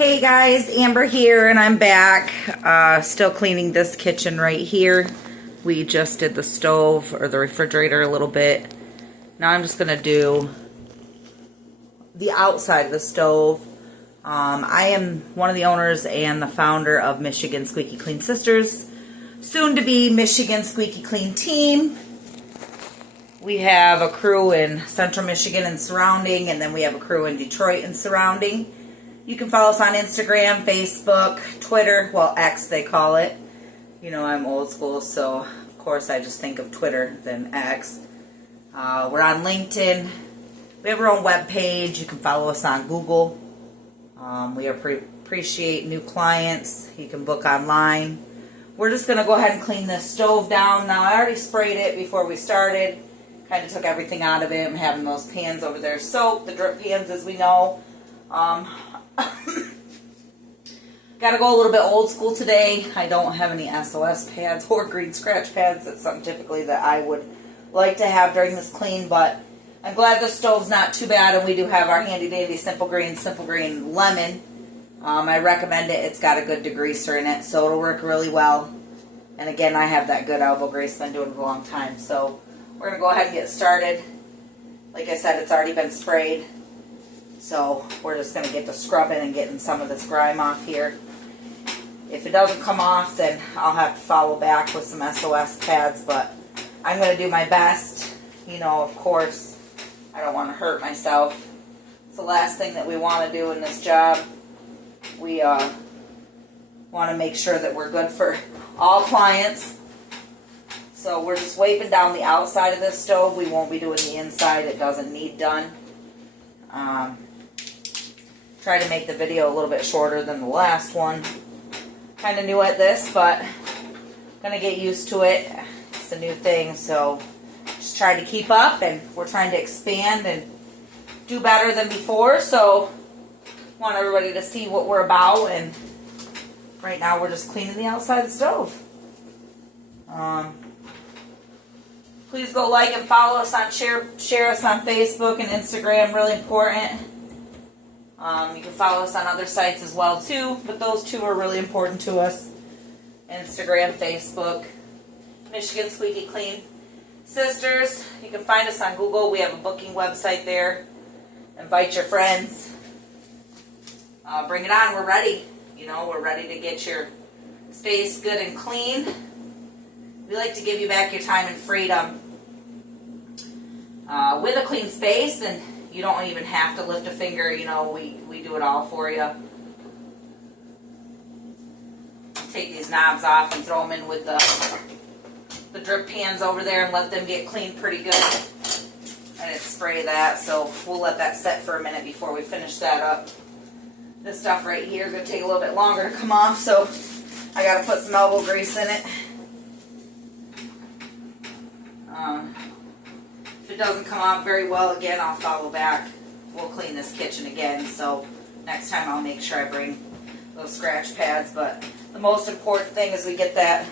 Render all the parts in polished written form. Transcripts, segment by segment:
Hey guys, Amber here, and I'm back. Still cleaning this kitchen right here. We just did the stove or the refrigerator a little bit. Now I'm just going to do the outside of the stove. I am one of the owners and the founder of Michigan Squeaky Clean Sisters, soon to be Michigan Squeaky Clean Team. We have a crew in Central Michigan and surrounding, and then we have a crew in Detroit and surrounding. You can follow us on Instagram, Facebook, Twitter, well, X they call it. You know, I'm old school, so of course I just think of Twitter than X. We're on LinkedIn. We have our own webpage. You can follow us on Google. We appreciate new clients. You can book online. We're just going to go ahead and clean this stove down. Now, I already sprayed it before we started. Kind of took everything out of it. I'm having those pans over there soaked, the drip pans as we know. Got to go a little bit old school today. I don't have any SOS pads or green scratch pads. That's something typically that I would like to have during this clean, but I'm glad the stove's not too bad, and we do have our handy dandy Simple Green Lemon. I recommend it. It's got a good degreaser in it, so it'll work really well. And again, I have that good elbow grease. Been doing it a long time, so we're going to go ahead and get started. Like I said, it's already been sprayed. So we're just going to get to scrubbing and getting some of this grime off here. If it doesn't come off, then I'll have to follow back with some SOS pads, but I'm going to do my best. You know, of course, I don't want to hurt myself. It's the last thing that we want to do in this job. We want to make sure that we're good for all clients. So we're just wiping down the outside of this stove. We won't be doing the inside. It doesn't need done. Try to make the video a little bit shorter than the last one. Kind of new at this, but gonna get used to it. It's a new thing, so just try to keep up, and we're trying to expand and do better than before, so want everybody to see what we're about. And right now we're just cleaning the outside of the stove. Please go like and follow us on share us on Facebook and Instagram, really important. You can follow us on other sites as well too, but those two are really important to us. Instagram, Facebook, Michigan Squeaky Clean Sisters. You can find us on Google. We have a booking website there. Invite your friends. Bring it on. We're ready. You know, we're ready to get your space good and clean. We like to give you back your time and freedom with a clean space, and you don't even have to lift a finger. You know, we do it all for you. Take these knobs off and throw them in with the drip pans over there and let them get cleaned pretty good. I didn't spray that, so we'll let that set for a minute before we finish that up. This stuff right here is going to take a little bit longer to come off, so I got to put some elbow grease in it. If it doesn't come out very well, again, I'll follow back. We'll clean this kitchen again, so next time I'll make sure I bring those scratch pads. But the most important thing is we get that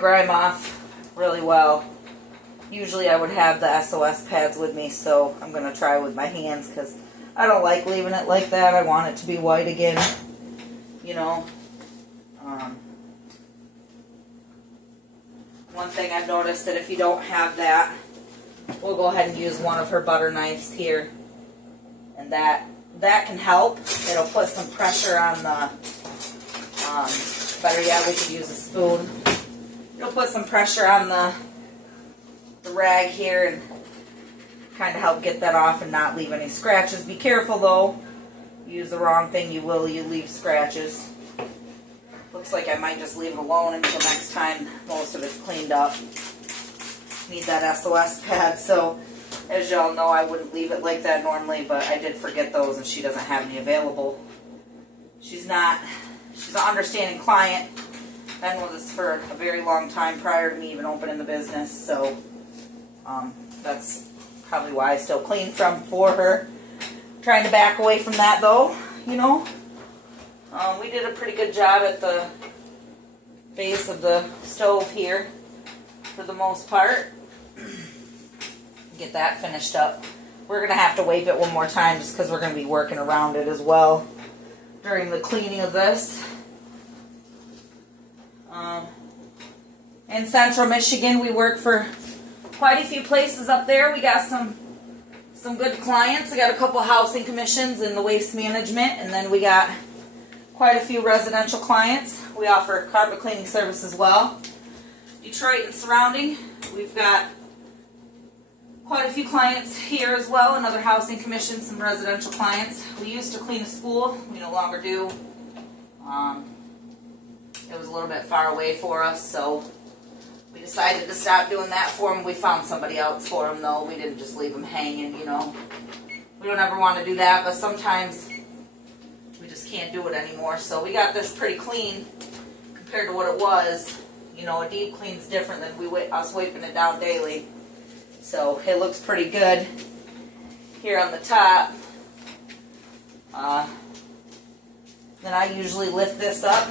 grime off really well. Usually I would have the SOS pads with me, so I'm going to try with my hands because I don't like leaving it like that. I want it to be white again, you know. One thing I've noticed that if you don't have that, we'll go ahead and use one of her butter knives here, and that can help. It'll put some pressure on the, better yet, we could use a spoon. It'll put some pressure on the rag here and kind of help get that off and not leave any scratches. Be careful though. Use the wrong thing, you leave scratches. Looks like I might just leave it alone until next time most of it's cleaned up. Need that SOS pad, so as y'all know, I wouldn't leave it like that normally, but I did forget those and she doesn't have any available. She's an understanding client. Been with us for a very long time prior to me even opening the business, so that's probably why I still clean for her. Trying to back away from that though, you know. We did a pretty good job at the base of the stove here for the most part. Get that finished up. We're going to have to wipe it one more time just because we're going to be working around it as well. during the cleaning of this. In Central Michigan, we work for quite a few places up there. We got some good clients. We got a couple housing commissions in the waste management, and then we got quite a few residential clients. We offer carpet cleaning service as well. Detroit and surrounding, we've got quite a few clients here as well, another housing commission, some residential clients. We used to clean a school, we no longer do. It was a little bit far away for us, so we decided to stop doing that for them. We found somebody else for them though. We didn't just leave them hanging, you know. We don't ever want to do that, but sometimes we just can't do it anymore. So we got this pretty clean compared to what it was. You know, a deep clean's different than us wiping it down daily. So it looks pretty good here on the top. Then I usually lift this up.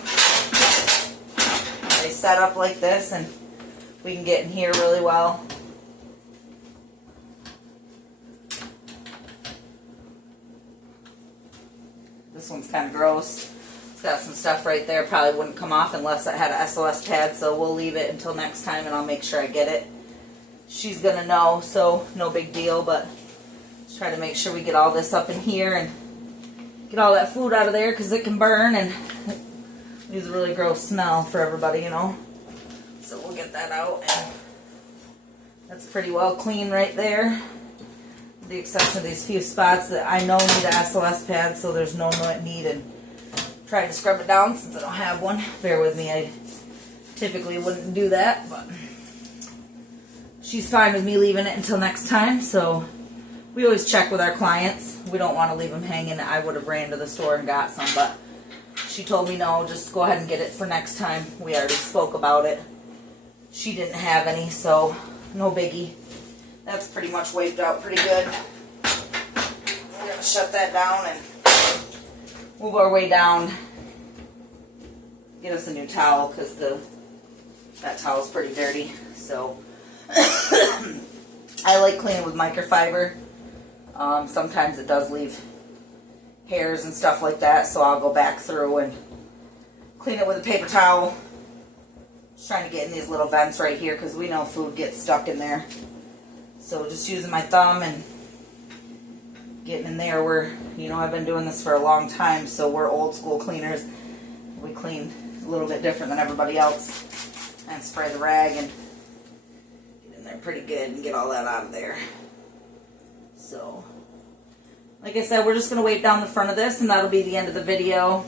They set up like this and we can get in here really well. This one's kind of gross. It's got some stuff right there. Probably wouldn't come off unless it had an SOS pad, so we'll leave it until next time and I'll make sure I get it. She's gonna know, so no big deal, but let's try to make sure we get all this up in here and get all that food out of there because it can burn and leaves a really gross smell for everybody, you know. So we'll get that out, and that's pretty well clean right there. With the exception of these few spots that I know need a SOS pad, so there's no need in trying to scrub it down since I don't have one. Bear with me, I typically wouldn't do that, but she's fine with me leaving it until next time, so we always check with our clients. We don't want to leave them hanging. I would have ran to the store and got some, but she told me no, just go ahead and get it for next time. We already spoke about it. She didn't have any, so no biggie. That's pretty much wiped out pretty good. We're going to shut that down and move our way down. Get us a new towel because that towel's pretty dirty. So I like cleaning with microfiber. Sometimes it does leave hairs and stuff like that, so I'll go back through and clean it with a paper towel. Just trying to get in these little vents right here because we know food gets stuck in there. So just using my thumb and getting in there. I've been doing this for a long time, so we're old school cleaners. We clean a little bit different than everybody else and spray the rag and get in there pretty good and get all that out of there. So, like I said, we're just going to wipe down the front of this and that'll be the end of the video.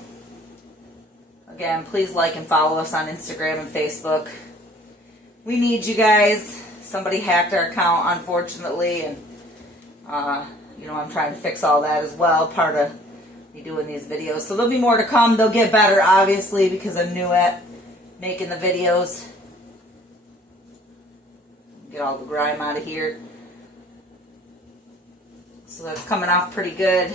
Again, please like and follow us on Instagram and Facebook. We need you guys. Somebody hacked our account, unfortunately, and I'm trying to fix all that as well, part of me doing these videos. So there'll be more to come. They'll get better, obviously, because I'm new at making the videos. Get all the grime out of here. So that's coming off pretty good.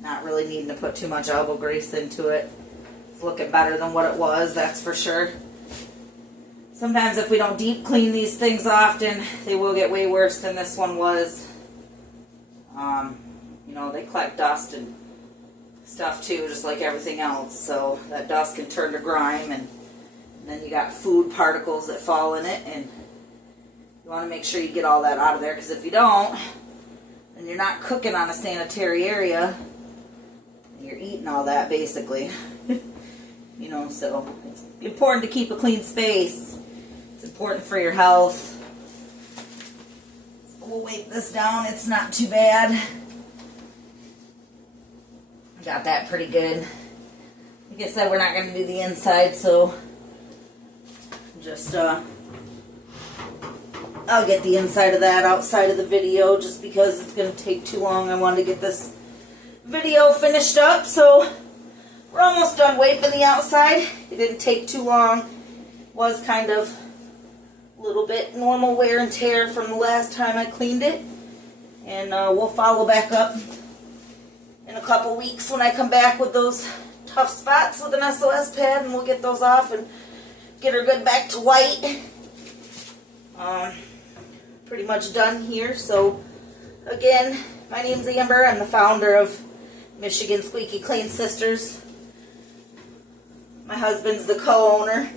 Not really needing to put too much elbow grease into it. It's looking better than what it was, that's for sure. Sometimes if we don't deep clean these things often, they will get way worse than this one was. They collect dust and stuff too, just like everything else. So that dust can turn to grime, and then you got food particles that fall in it, and you want to make sure you get all that out of there, because if you don't, then you're not cooking on a sanitary area. You're eating all that, basically. So it's important to keep a clean space. It's important for your health. We'll wipe this down. It's not too bad. Got that pretty good. Like I said, we're not going to do the inside, so just I'll get the inside of that outside of the video just because it's going to take too long. I wanted to get this video finished up, so we're almost done wiping the outside. It didn't take too long. It was kind of a little bit normal wear and tear from the last time I cleaned it. And we'll follow back up in a couple weeks when I come back with those tough spots with an SOS pad, and we'll get those off and get her good back to white. Pretty much done here. So again, my name's Amber. I'm the founder of Michigan Squeaky Clean Sisters. My husband's the co-owner.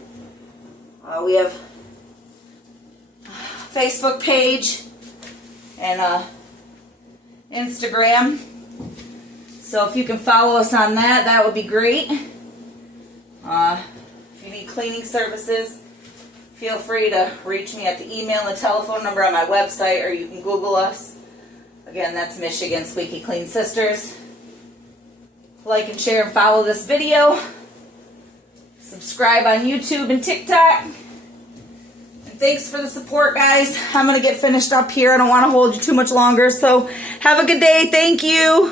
We have a Facebook page and Instagram. So if you can follow us on that, that would be great. If you need cleaning services, feel free to reach me at the email and the telephone number on my website, or you can Google us. Again, that's Michigan Squeaky Clean Sisters. Like and share and follow this video. Subscribe on YouTube and TikTok. And thanks for the support, guys. I'm going to get finished up here. I don't want to hold you too much longer. So have a good day. Thank you.